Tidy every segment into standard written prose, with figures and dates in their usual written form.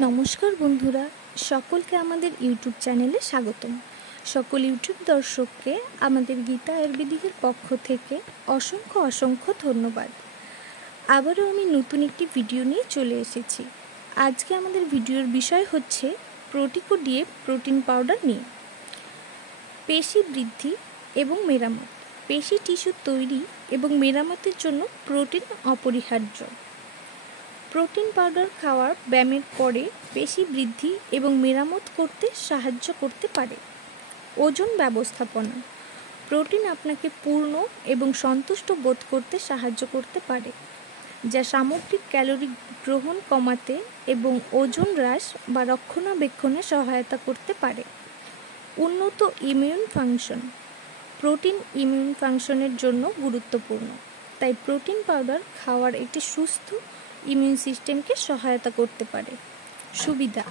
নমস্কার বন্ধুরা, সকলকে আমাদের ইউটিউব চ্যানেলে স্বাগতম। সকল ইউটিউব দর্শককে আমাদের গীতা আয়ুর্বেদিকের পক্ষ থেকে অসংখ্য ধন্যবাদ। আবারও আমি নতুন একটি ভিডিও নিয়ে চলে এসেছি। আজকে আমাদের ভিডিওর বিষয় হচ্ছে প্রোটিকো-ডিএ প্রোটিন পাউডার নিয়ে। পেশি বৃদ্ধি এবং মেরামত। পেশি টিস্যু তৈরি এবং মেরামতের জন্য প্রোটিন অপরিহার্য। প্রোটিন পাউডার খাওয়ার ব্যায়ামের পরে পেশি বৃদ্ধি এবং মেরামত করতে সাহায্য করতে পারে। ওজন ব্যবস্থাপনা। প্রোটিন আপনাকে পূর্ণ এবং সন্তুষ্ট বোধ করতে সাহায্য করতে পারে, যা সামগ্রিক ক্যালোরি গ্রহণ কমাতে এবং ওজন হ্রাস বা রক্ষণাবেক্ষণে সহায়তা করতে পারে। উন্নত ইমিউন ফাংশন। প্রোটিন ইমিউন ফাংশনের জন্য গুরুত্বপূর্ণ, তাই প্রোটিন পাউডার খাওয়ার একটি সুস্থ ইমিউন সিস্টেমকে সহায়তা করতে পারে। সুবিধা।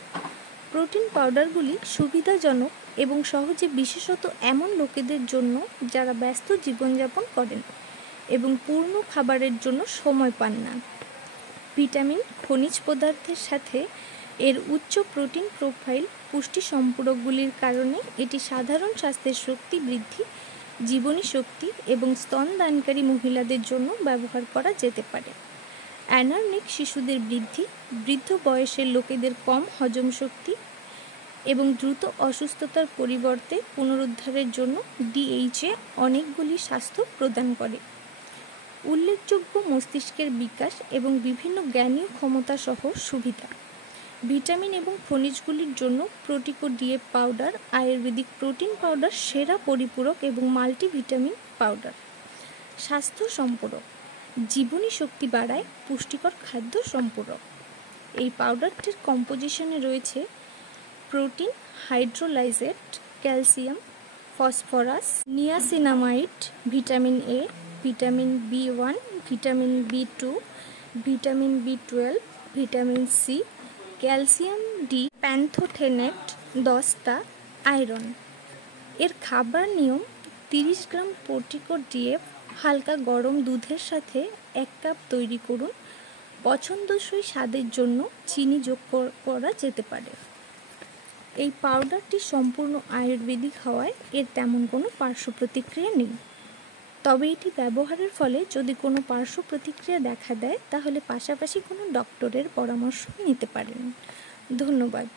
প্রোটিন পাউডারগুলি সুবিধাজনক এবং সহজে, বিশেষত এমন লোকেদের জন্য যারা ব্যস্ত জীবনযাপন করেন এবং পূর্ণ খাবারের জন্য সময় পান না। ভিটামিন, খনিজ পদার্থের সাথে এর উচ্চ প্রোটিন প্রোফাইল পুষ্টি সম্পূরকগুলির কারণে এটি সাধারণ স্বাস্থ্যের শক্তি বৃদ্ধি, জীবনী শক্তি এবং স্তনদানকারী মহিলাদের জন্য ব্যবহার করা যেতে পারে। অ্যানারনিক শিশুদের বৃদ্ধি, বৃদ্ধ বয়সের লোকেদের কম হজম শক্তি এবং দ্রুত অসুস্থতার পরিবর্তে পুনরুদ্ধারের জন্য ডিএইচএ অনেকগুলি স্বাস্থ্য প্রদান করে। উল্লেখযোগ্য মস্তিষ্কের বিকাশ এবং বিভিন্ন জ্ঞানীয় ক্ষমতা সহ সুবিধা। ভিটামিন এবং খনিজগুলির জন্য প্রোটিকো-ডিএ পাউডার আয়ুর্বেদিক প্রোটিন পাউডার সেরা পরিপূরক এবং মাল্টিভিটামিন পাউডার। স্বাস্থ্য সম্পূরক। জীবনী শক্তি বাড়ায়, পুষ্টিকর খাদ্য সম্পূরক। এই পাউডারটির কম্পোজিশনে রয়েছে protein, hydrolysate, calcium, phosphorus, niacinamide, vitamin A, vitamin বি1, ভিটামিন বি2, ভিটামিন বি12, vitamin C, calcium D, pantothenate, দস্তা, আয়রন। এর খাবার নিয়ম: 30 গ্রাম প্রোটিকো-ডিএ হালকা গরম দুধের সাথে 1 কাপ তৈরি করুন। পছন্দসই স্বাদের জন্য চিনি যোগ করা যেতে পারে। এই পাউডারটি সম্পূর্ণ আয়ুর্বেদিক হওয়ায় এর তেমন কোনো পার্শ্ব প্রতিক্রিয়া নেই। তবে এটি ব্যবহারের ফলে যদি কোনো পার্শ্ব প্রতিক্রিয়া দেখা দেয়, তাহলে পাশাপাশি কোনো ডক্টরের পরামর্শ নিতে পারেন। ধন্যবাদ।